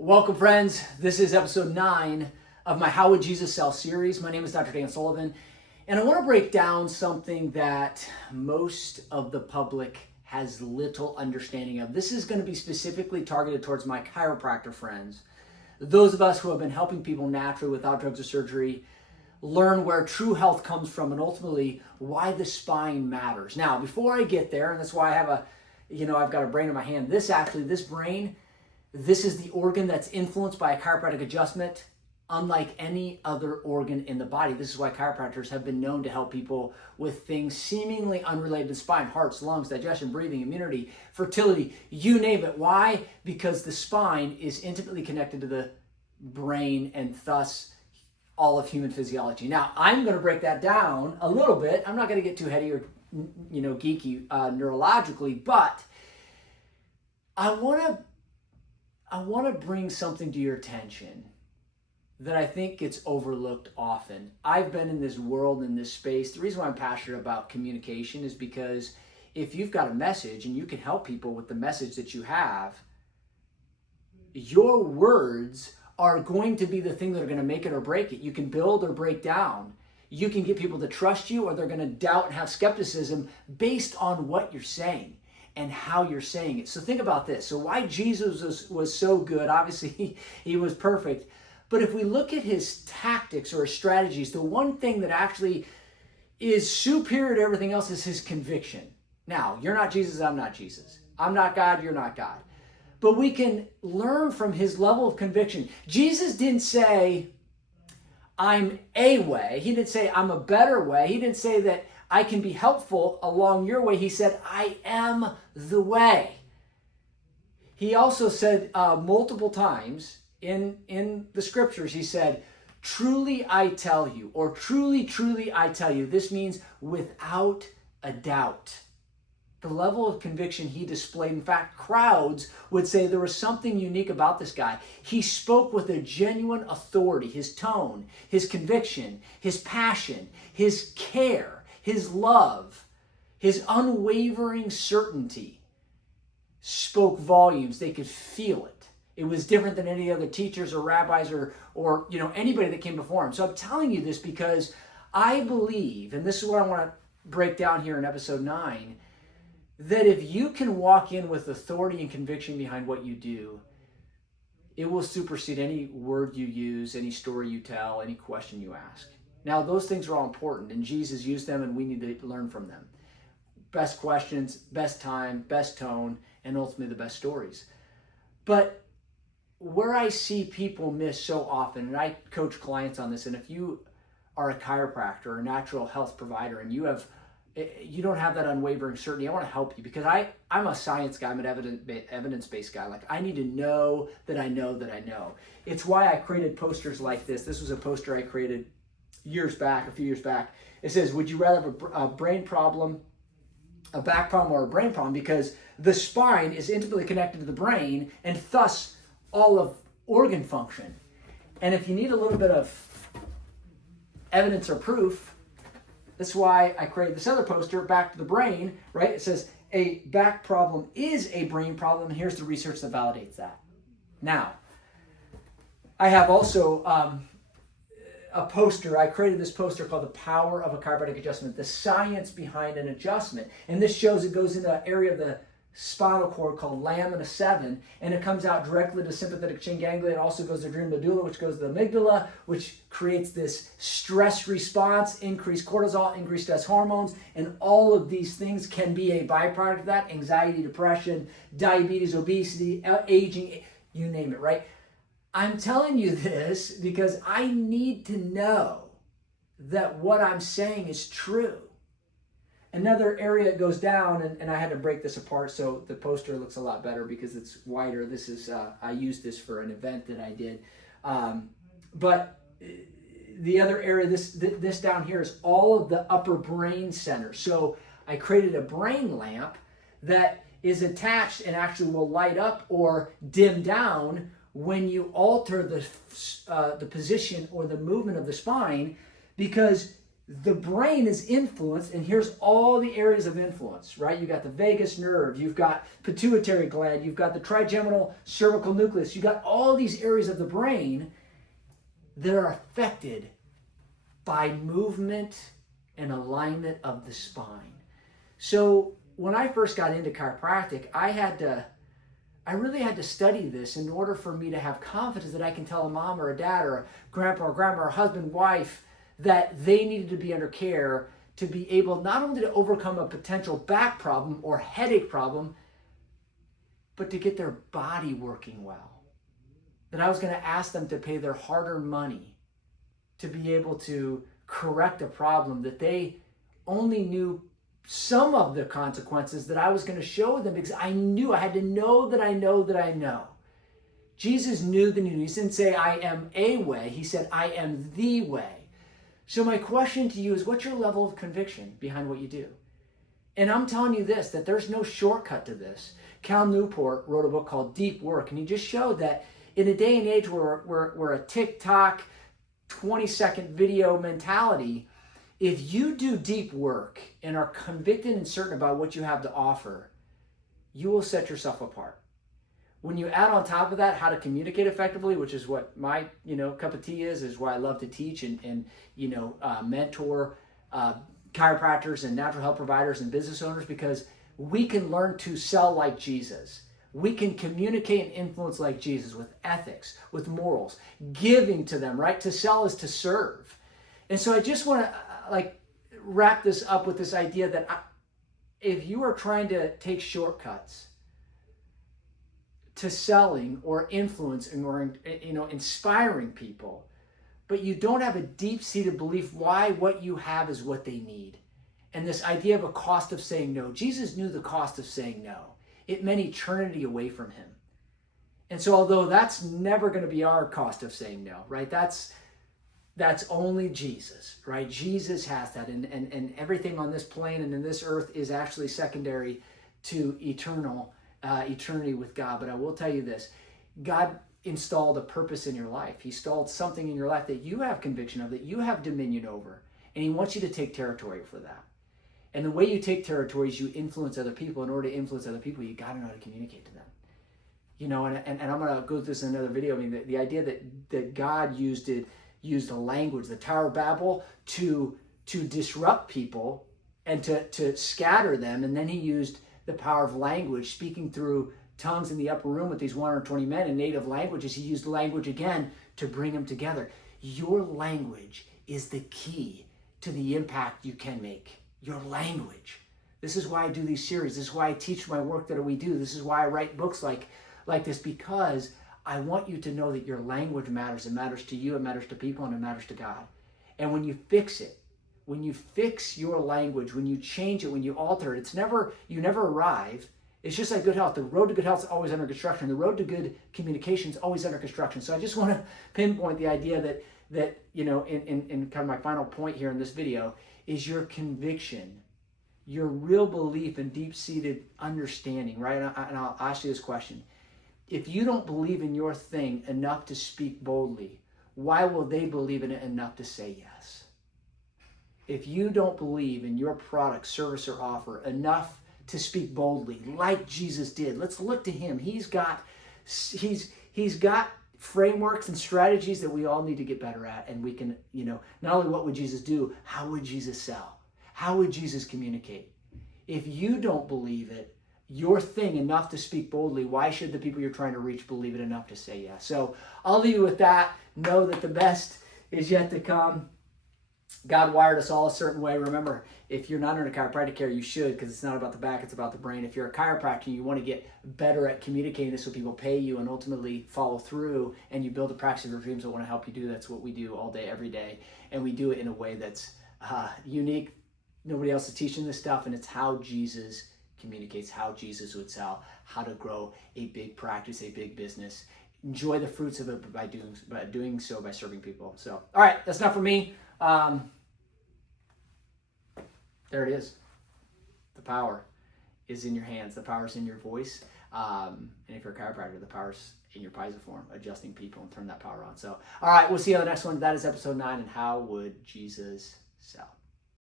Welcome, friends. This is episode 9 of my How Would Jesus Sell series. My name is Dr. Dan Sullivan, and I want to break down something that most of the public has little understanding of. This is going to be specifically targeted towards my chiropractor friends, those of us who have been helping people naturally without drugs or surgery learn where true health comes from and ultimately why the spine matters. Now, before I get there, and that's why I have I've got a brain in my hand. This brain, this is the organ that's influenced by a chiropractic adjustment, unlike any other organ in the body. This is why chiropractors have been known to help people with things seemingly unrelated to spine, hearts, lungs, digestion, breathing, immunity, fertility, you name it. Why? Because the spine is intimately connected to the brain and thus all of human physiology. Now, I'm going to break that down a little bit. I'm not going to get too heady or geeky neurologically, but I want to bring something to your attention that I think gets overlooked often. I've been in this world, in this space. The reason why I'm passionate about communication is because if you've got a message and you can help people with the message that you have, your words are going to be the thing that are going to make it or break it. You can build or break down. You can get people to trust you, or they're going to doubt and have skepticism based on what you're saying and how you're saying it. So think about this. So why Jesus was so good, obviously he was perfect. But if we look at his tactics or his strategies, the one thing that actually is superior to everything else is his conviction. Now, you're not Jesus, I'm not Jesus. I'm not God, you're not God. But we can learn from his level of conviction. Jesus didn't say, I'm a way. He didn't say, I'm a better way. He didn't say that I can be helpful along your way. He said, I am the way. He also said multiple times in the scriptures, he said, truly I tell you, or truly, truly I tell you. This means without a doubt. The level of conviction he displayed, in fact, crowds would say there was something unique about this guy. He spoke with a genuine authority. His tone, his conviction, his passion, his care, his love, his unwavering certainty spoke volumes. They could feel it. It was different than any other teachers or rabbis or anybody that came before him. So I'm telling you this because I believe, and this is what I want to break down here in episode 9, that if you can walk in with authority and conviction behind what you do, it will supersede any word you use, any story you tell, any question you ask. Now, those things are all important, and Jesus used them, and we need to learn from them. Best questions, best time, best tone, and ultimately the best stories. But where I see people miss so often, and I coach clients on this, and if you are a chiropractor or a natural health provider and you don't have that unwavering certainty, I want to help you because I'm a science guy. I'm an evidence-based guy. Like, I need to know that I know that I know. It's why I created posters like this. This was a poster I created a few years back. It says, would you rather have a brain problem, a back problem, or a brain problem? Because the spine is intimately connected to the brain and thus all of organ function. And if you need a little bit of evidence or proof, that's why I created this other poster, Back to the Brain, right? It says, a back problem is a brain problem, and here's the research that validates that. Now, I have also a poster. I created this poster called The Power of a Chiropractic Adjustment, the science behind an adjustment. And this shows it goes into an area of the spinal cord called lamina 7, and it comes out directly to sympathetic chain ganglia. It also goes to adrenal medulla, which goes to the amygdala, which creates this stress response, increased cortisol, increased stress hormones, and all of these things can be a byproduct of that: anxiety, depression, diabetes, obesity, aging, you name it, right? I'm telling you this because I need to know that what I'm saying is true. Another area it goes down, and I had to break this apart so the poster looks a lot better because it's wider. This is I used this for an event that I did. But the other area, this down here, is all of the upper brain center. So I created a brain lamp that is attached and actually will light up or dim down when you alter the position or the movement of the spine, because The brain is influenced, and here's all the areas of influence, right? You got the vagus nerve, you've got pituitary gland, you've got the trigeminal cervical nucleus, you got all these areas of the brain that are affected by movement and alignment of the spine. So when I first got into chiropractic, I really had to study this in order for me to have confidence that I can tell a mom or a dad or a grandpa or grandma or husband, wife, that they needed to be under care to be able not only to overcome a potential back problem or headache problem, but to get their body working well. That I was going to ask them to pay their hard-earned money to be able to correct a problem that they only knew some of the consequences that I was going to show them, because I knew I had to know that I know that I know. Jesus knew that he knew. He didn't say, I am a way. He said, I am the way. So my question to you is, what's your level of conviction behind what you do? And I'm telling you this, that there's no shortcut to this. Cal Newport wrote a book called Deep Work, and he just showed that in a day and age where we're a TikTok 20-second video mentality, if you do deep work and are convicted and certain about what you have to offer, you will set yourself apart. When you add on top of that how to communicate effectively, which is what my cup of tea is why I love to teach and mentor chiropractors and natural health providers and business owners, because we can learn to sell like Jesus. We can communicate and influence like Jesus with ethics, with morals, giving to them, right? To sell is to serve. And so I just want to wrap this up with this idea that if you are trying to take shortcuts to selling or influencing or inspiring people, but you don't have a deep-seated belief why what you have is what they need, and this idea of a cost of saying no. Jesus knew the cost of saying no. It meant eternity away from him. And so although that's never going to be our cost of saying no, right? That's only Jesus, right? Jesus has that, and everything on this plane and in this earth is actually secondary to eternity with God. But I will tell you this, God installed a purpose in your life. He installed something in your life that you have conviction of, that you have dominion over, and he wants you to take territory for that. And the way you take territory is you influence other people. In order to influence other people, you got to know how to communicate to them. And I'm going to go through this in another video. I mean, the idea that God used a language, the Tower of Babel, to disrupt people and to scatter them. And then he used the power of language, speaking through tongues in the upper room with these 120 men in native languages. He used language again to bring them together. Your language is the key to the impact you can make. Your language. This is why I do these series. This is why I teach my work that we do. This is why I write books like this, because I want you to know that your language matters. It matters to you, it matters to people, and it matters to God. And when you fix it, when you fix your language, when you change it, when you alter it, you never arrive. It's just like good health. The road to good health is always under construction. The road to good communication is always under construction. So I just want to pinpoint the idea that in kind of my final point here in this video is your conviction, your real belief and deep-seated understanding, right? And I'll ask you this question. If you don't believe in your thing enough to speak boldly, why will they believe in it enough to say yes? If you don't believe in your product, service, or offer enough to speak boldly, like Jesus did, let's look to him. He's got frameworks and strategies that we all need to get better at, and we can, not only what would Jesus do, how would Jesus sell? How would Jesus communicate? If you don't believe it, your thing enough to speak boldly, why should the people you're trying to reach believe it enough to say yes? So I'll leave you with that. Know that the best is yet to come. God wired us all a certain way. Remember, if you're not under chiropractic care, you should, because it's not about the back, it's about the brain. If you're a chiropractor and you want to get better at communicating this so people pay you and ultimately follow through, and you build a practice of your dreams that want to help you do, that's what we do all day, every day. And we do it in a way that's unique. Nobody else is teaching this stuff, and it's how Jesus communicates, how Jesus would sell, how to grow a big practice, a big business. Enjoy the fruits of it by doing so by serving people. So, all right, that's not for me. There it is. The power is in your hands. The power is in your voice. And if you're a chiropractor, the power's in your piezoform, adjusting people and turn that power on. So, all right, we'll see you on the next one. That is episode 9, and how would Jesus sell?